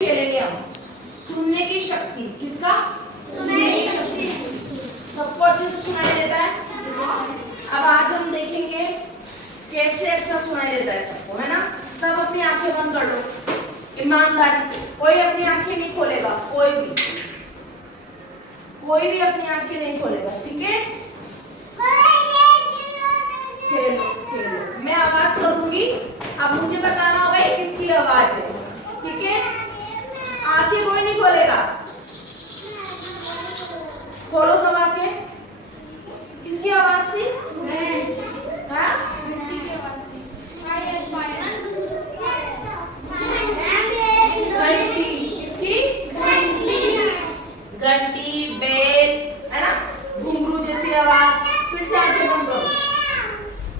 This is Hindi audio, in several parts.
खेलेंगे हम। सुनने की शक्ति, किसका? सुनने की शक्ति। सबको अच्छे से सुनाई देता है। अब आज हम देखेंगे कैसे अच्छा सुनाई देता है सबको, है ना। सब अपनी आंखें बंद कर लो ईमानदारी से। कोई अपनी आंखें नहीं खोलेगा, कोई भी अपनी आंखें नहीं खोलेगा, ठीक है। खेलो। मैं आवाज करूंगी, अब मुझे बताना होगा ये किसकी आवाज है, ठीक है। आंखें कोई नहीं खोलेगा, खोलो सब आंखें। किसकी आवाज थी? हाँ? घंटी, किसकी? घंटी, बेल, है ना, घुंघरू जैसी आवाज। फिर से आंखें बंद करो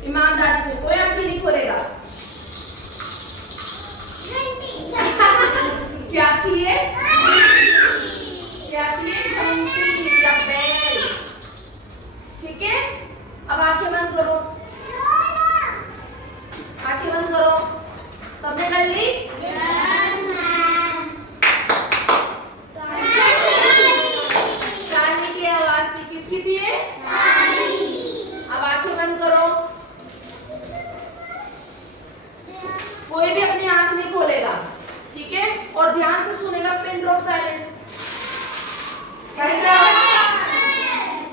ईमानदारी से, कोई आंखें नहीं खोलेगा। क्या थी ये? क्या थी ये? घंटी या बेल, ठीक है। अब आंखें बंद करो, आंखें बंद करो। सबने कर ली? चांदी की आवाज थी, किसकी थी ये? अब आंखें बंद करो, कोई भी अपनी आंख नहीं खोलेगा, ठीक है। और ध्यान से सुनेगा, पिन ड्रॉप साइलेंस।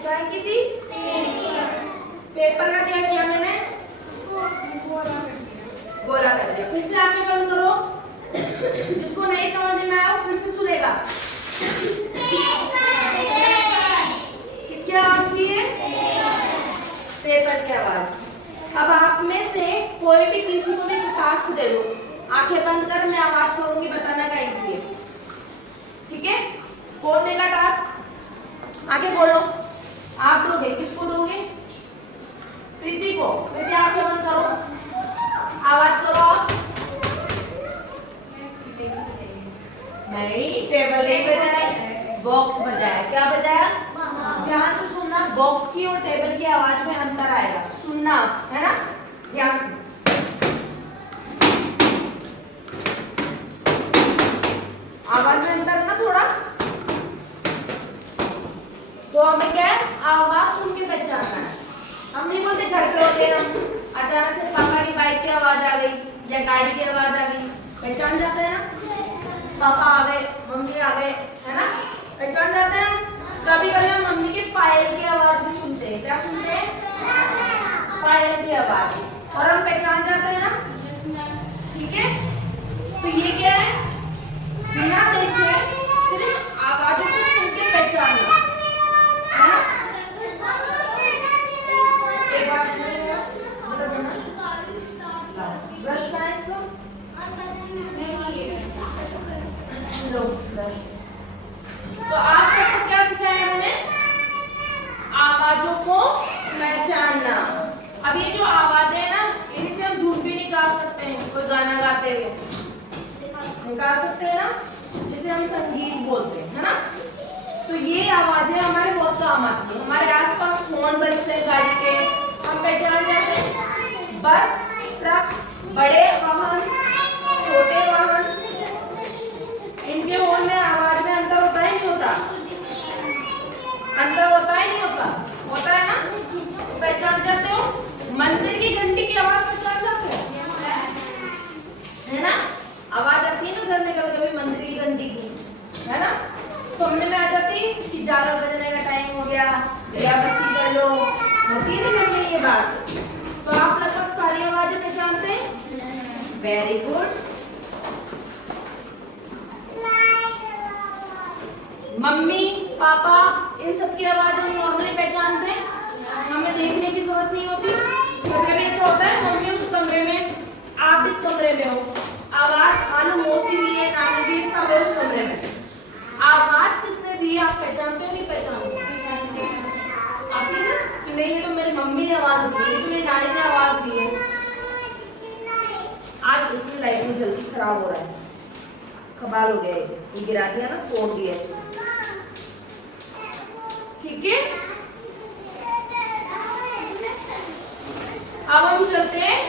क्या की थी? पेपर का क्या किया मैंने? गोला कर दिया। फिर से आंखें बंद करो, जिसको नहीं समझ में आया फिर से सुनेगा। किसकी आवाज थी ये? पेपर की आवाज। अब आप में से कोई भी किसी को भी टास्क दे दो, आंखें बंद कर, मैं आवाज करूंगी, बताना क्या इनकी है, ठीक है। कौन देगा टास्क? आगे बोलो, आप दोगे, किसको दोगे? प्रीति को। प्रीति आंखें बंद करो, आवाज करो आप। नहीं, टेबल नहीं बजाया, बॉक्स बजाया। क्या बजाया? ध्यान से सुनना, बॉक्स की और टेबल की आवाज में अंतर आएगा, सुनना, है ना, ध्यान से। आवाज में अंतर है ना थोड़ा, तो हमें क्या है, आवाज सुन के पहचानना है। हम नहीं बोलते घर पे होते हैं हम, अचानक से पापा की बाइक की आवाज आ गई या गाड़ी की आवाज आ गई, पहचान जाते हैं ना। पापा आ गए, मम्मी आ गए, है ना, पहचान जाते हैं। कभी कभी हम मम्मी की पायल की आवाज भी सुनते हैं। क्या सुनते हैं? पायल की आवाज, और हम पहचान जाते हैं ना, ठीक है। तो ये क्या है, बिना देखे सिर्फ आवाजों को सुन के पहचानना, है ना। एक बात बता देना, ब्रश कहाँ है इसको? लो ब्रश। तो आज सबको क्या सिखाया मैंने? आवाजों को पहचानना। अब ये जो आवाजें है ना, इन्हीं से हम धुन भी निकाल सकते हैं, कोई गाना गाते हुए निकाल सकते हैं ना, जिसे हम संगीत बोलते हैं, है ना। तो ये आवाजें हमारे बहुत काम आती है। हमारे आसपास हॉर्न बजते हैं गाड़ी के, हम पहचान जाते हैं। बस, ट्रक, बड़े वाहन, छोटे वाहन, इनके हॉर्न में आवाज में अंतर होता है नहीं होता? अंतर होता है नहीं होता? होता है ना, तो पहचान जाते हो। मंदिर की घंटी की आवाज पहचान जाते हो, है ना। आवाज आती है ना घर में कभी कभी मंदिर की घंटी की, है ना, सुनने में आ जाती है कि झालर बजने का टाइम हो गया, अगरबत्ती कर लो, होती है ना घर में ये बात। तो आप लगभग सारी आवाजें पहचानते हैं, वेरी गुड। मम्मी, पापा, इन सब की आवाज हम नॉर्मली पहचानते हैं, हमें देखने की जरूरत नहीं होती। कभी ऐसा होता है मम्मी उस कमरे में, आप इस कमरे में हो, आवाज आलू मौसी भी है, नानी भी है, सब है उस कमरे में, आवाज किसने दी है आप पहचानते हो नहीं पहचानते? आती है ना कि नहीं, ये तो मेरी मम्मी ने आवाज दी है, तो मेरी नानी ने आवाज दी है। आज इसमें लाइटिंग जल्दी खराब हो रहा है, खबाल हो गया, ये गिरा दिया ना, तोड़ दिया, ठीक है। अब हम चलते हैं